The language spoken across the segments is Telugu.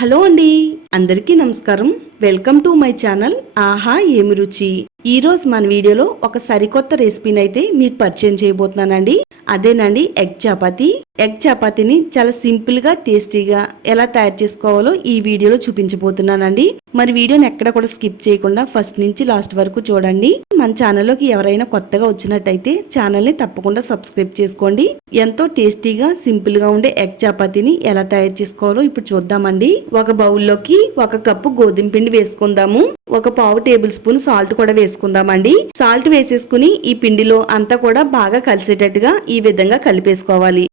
హలో అండి, అందరికీ నమస్కారం. వెల్కమ్ టు మై ఛానల్ ఆహా ఏమి రుచి. ఈ రోజు మన వీడియోలో ఒక సరికొత్త రెసిపీని అయితే మీకు పరిచయం చేయబోతున్నానండి. అదేనండి ఎగ్ చపాతీ. ఎగ్ చపాతీని చాలా సింపుల్ గా టేస్టీగా ఎలా తయారు చేసుకోవాలో ఈ వీడియోలో చూపించబోతున్నానండి. మరి వీడియోని ఎక్కడ కూడా స్కిప్ చేయకుండా ఫస్ట్ నుంచి లాస్ట్ వరకు చూడండి. మన ఛానల్లోకి ఎవరైనా కొత్తగా వచ్చినట్టయితే ఛానల్ ని తప్పకుండా సబ్స్క్రైబ్ చేసుకోండి. ఎంతో టేస్టీగా సింపుల్ గా ఉండే ఎగ్ చపాతీని ఎలా తయారు చేసుకోవాలో ఇప్పుడు చూద్దామండి. ఒక బౌల్లోకి 1 కప్పు గోధుమ పిండి వేసుకుందాము. 1 పావు టేబుల్ స్పూన్ సాల్ట్ కూడా వేసుకుందామండి. సాల్ట్ వేసేసుకుని ఈ పిండిలో అంతా కూడా బాగా కలిసేటట్టుగా ఈ విధంగా కలిపేసుకోవాలి.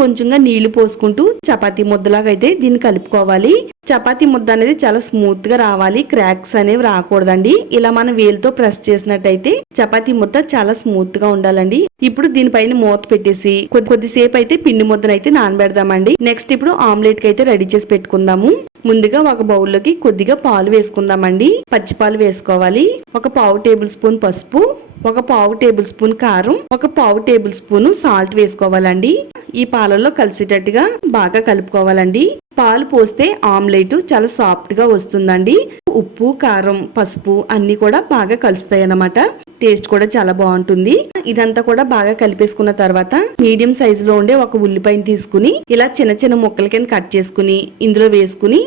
కొంచెంగా నీళ్లు పోసుకుంటూ చపాతీ ముద్దలాగా అయితే దీన్ని కలుపుకోవాలి. చపాతీ ముద్ద అనేది చాలా స్మూత్ గా రావాలి, క్రాక్స్ అనేవి రాకూడదండి. ఇలా మనం వేలుతో ప్రెస్ చేసినట్టయితే చపాతీ ముద్ద చాలా స్మూత్ గా ఉండాలండి. ఇప్పుడు దీనిపైన మూత పెట్టేసి కొద్దిసేపు అయితే పిండి ముద్దను అయితే నానబెడదామండి. నెక్స్ట్ ఇప్పుడు ఆమ్లెట్ కి అయితే రెడీ చేసి పెట్టుకుందాము. ముందుగా ఒక బౌల్లోకి కొద్దిగా పాలు వేసుకుందామండి. పచ్చి పాలు వేసుకోవాలి. 1 పావు టేబుల్ స్పూన్ పసుపు, 1 పావు టేబుల్ స్పూన్ కారం, 1 పావు టేబుల్ స్పూన్ సాల్ట్ వేసుకోవాలండి. ఈ పాలల్లో కలిసేటట్టుగా బాగా కలుపుకోవాలండి. పాలు పోస్తే ఆమ్లెట్ చాలా సాఫ్ట్ గా వస్తుందండి. ఉప్పు, కారం, పసుపు అన్ని కూడా బాగా కలుస్తాయి అన్నమాట. టేస్ట్ కూడా చాలా బాగుంటుంది. ఇదంతా కూడా బాగా కలిపేసుకున్న తర్వాత మీడియం సైజు లో ఉండే ఒక ఉల్లిపాయని తీసుకుని ఇలా చిన్న ముక్కల కింద కట్ చేసుకుని ఇందులో వేసుకుని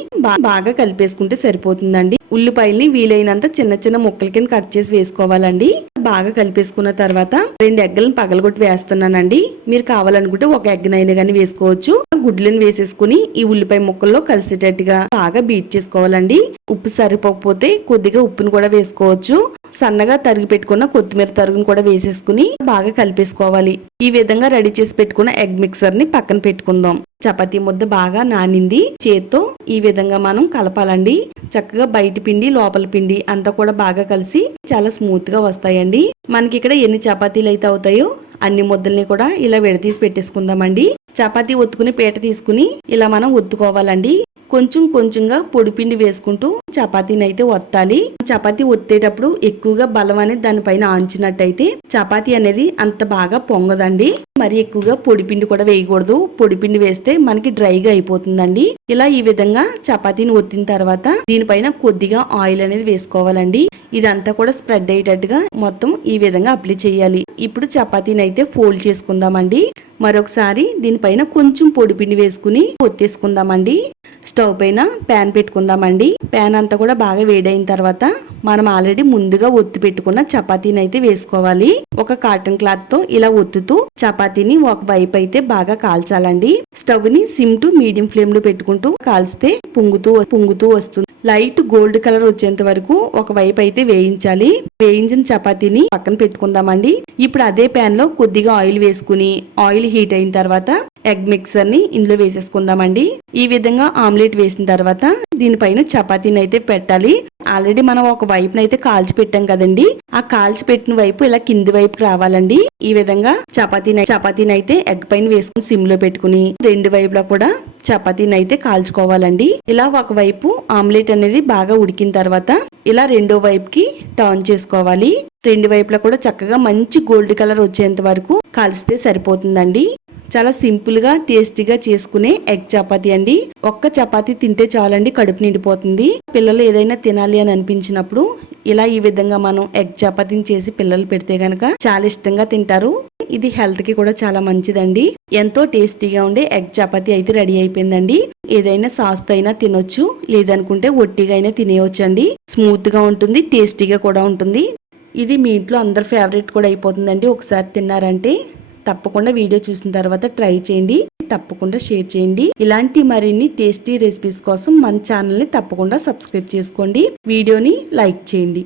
బాగా కలిపేసుకుంటే సరిపోతుందండి. ఉల్లిపాయల్ని వీలైనంత చిన్న ముక్కల కింద కట్ చేసి వేసుకోవాలండి. బాగా కలిపేసుకున్న తర్వాత 2 ఎగ్లను పగలగొట్టి వేస్తున్నానండి. మీరు కావాలనుకుంటే 1 ఎగ్నైనా గానీ వేసుకోవచ్చు. గుడ్లను వేసేసుకుని ఈ ఉల్లిపాయ ముక్కల్లో కలిసేటట్టుగా బాగా బీట్ చేసుకోవాలండి. ఉప్పు సరిపోకపోతే కొద్దిగా ఉప్పును కూడా వేసుకోవచ్చు. సన్నగా తరిగి పెట్టుకున్న కొత్తిమీర తరుగును కూడా వేసేసుకుని బాగా కలిపేసుకోవాలి. ఈ విధంగా రెడీ చేసి పెట్టుకున్న ఎగ్ మిక్సర్ ని పక్కన పెట్టుకుందాం. చపాతీ ముద్ద బాగా నానింది. చేత్తో ఈ విధంగా మనం కలపాలండి. చక్కగా బయట పిండి లోపల పిండి అంతా కూడా బాగా కలిసి చాలా స్మూత్ గా వస్తాయండి. మనకి ఇక్కడ ఎన్ని చపాతీలు అయితే అవుతాయో అన్ని ముద్దల్ని కూడా ఇలా విడదీసి పెట్టేసుకుందామండి. చపాతీ ఒత్తుకుని పీట తీసుకుని ఇలా మనం ఒత్తుకోవాలండి. కొంచెంగా పొడిపిండి వేసుకుంటూ చపాతీని అయితే ఒత్తాలి. చపాతీ ఒత్తేటప్పుడు ఎక్కువగా బలం అనేది దానిపైన ఆంచినట్టయితే చపాతీ అనేది అంత బాగా పొంగదండి. మరి ఎక్కువగా పొడిపిండి కూడా వేయకూడదు. పొడిపిండి వేస్తే మనకి డ్రైగా అయిపోతుందండి. ఇలా ఈ విధంగా చపాతీని ఒత్తిన తర్వాత దీనిపైన కొద్దిగా ఆయిల్ అనేది వేసుకోవాలండి. ఇదంతా కూడా స్ప్రెడ్ అయ్యేటట్టుగా మొత్తం ఈ విధంగా అప్లై చేయాలి. ఇప్పుడు చపాతీని అయితే ఫోల్డ్ చేసుకుందామండి. మరొకసారి దీనిపైన కొంచెం పొడిపిండి వేసుకుని ఒత్తేసుకుందామండి. స్టవ్ పైన ప్యాన్ పెట్టుకుందామండి. ప్యాన్ అంతా కూడా బాగా వేడైన తర్వాత మనం ఆల్రెడీ ముందుగా ఒత్తి పెట్టుకున్న చపాతీని అయితే వేసుకోవాలి. ఒక కాటన్ క్లాత్ తో ఇలా ఒత్తుతూ చపాతీని ఒక వైపు అయితే బాగా కాల్చాలండి. స్టవ్ ని సిమ్ టు మీడియం ఫ్లేమ్ లో పెట్టుకుంటూ కాల్స్తే పొంగుతూ వస్తుంది. లైట్ గోల్డ్ కలర్ వచ్చేంత వరకు ఒక వైపు అయితే వేయించాలి. వేయించిన చపాతీని పక్కన పెట్టుకుందామండి. ఇప్పుడు అదే ప్యాన్ లో కొద్దిగా ఆయిల్ వేసుకుని ఆయిల్ హీట్ అయిన తర్వాత ఎగ్ మిక్సర్ ని ఇందులో వేసేసుకుందామండి. ఈ విధంగా ఆమ్లెట్ వేసిన తర్వాత దీనిపైన చపాతీని అయితే పెట్టాలి. ఆల్రెడీ మనం ఒక వైపునైతే కాల్చి పెట్టాం కదండి. ఆ కాల్చి పెట్టిన వైపు ఇలా కింది వైపు రావాలండి. ఈ విధంగా చపాతీని అయితే ఎగ్ పైన వేసుకుని సిమ్ లో పెట్టుకుని 2 వైపులా కూడా చపాతీని అయితే కాల్చుకోవాలండి. ఇలా ఒక వైపు ఆమ్లెట్ అనేది బాగా ఉడికిన తర్వాత ఇలా రెండో వైపుకి టర్న్ చేసుకోవాలి. 2 వైపులా కూడా చక్కగా మంచి గోల్డ్ కలర్ వచ్చేంత వరకు కాల్చితే సరిపోతుందండి. చాలా సింపుల్ గా టేస్టీగా చేసుకునే ఎగ్ చపాతీ అండి. ఒక్క చపాతీ తింటే చాలండి, కడుపు నిండిపోతుంది. పిల్లలు ఏదైనా తినాలి అని అనిపించినప్పుడు ఇలా ఈ విధంగా మనం ఎగ్ చపాతీని చేసి పిల్లలు పెడితే గనక చాలా ఇష్టంగా తింటారు. ఇది హెల్త్ కి కూడా చాలా మంచిదండి. ఎంతో టేస్టీగా ఉండే ఎగ్ చపాతీ అయితే రెడీ అయిపోయిందండి. ఏదైనా సాస్ తో అయినా తినొచ్చు, లేదనుకుంటే ఒట్టిగా అయినా తినేయొచ్చండి. స్మూత్ గా ఉంటుంది, టేస్టీగా కూడా ఉంటుంది. ఇది మీ ఇంట్లో అందరి ఫేవరెట్ కూడా అయిపోతుందండి. ఒకసారి తిన్నారంటే తప్పకుండా వీడియో చూసిన తర్వాత ట్రై చేయండి. తప్పకుండా షేర్ చేయండి. ఇలాంటి మరిన్ని టేస్టీ రెసిపీస్ కోసం మన ఛానల్ ని తప్పకుండా సబ్స్క్రైబ్ చేసుకోండి. వీడియోని లైక్ చేయండి.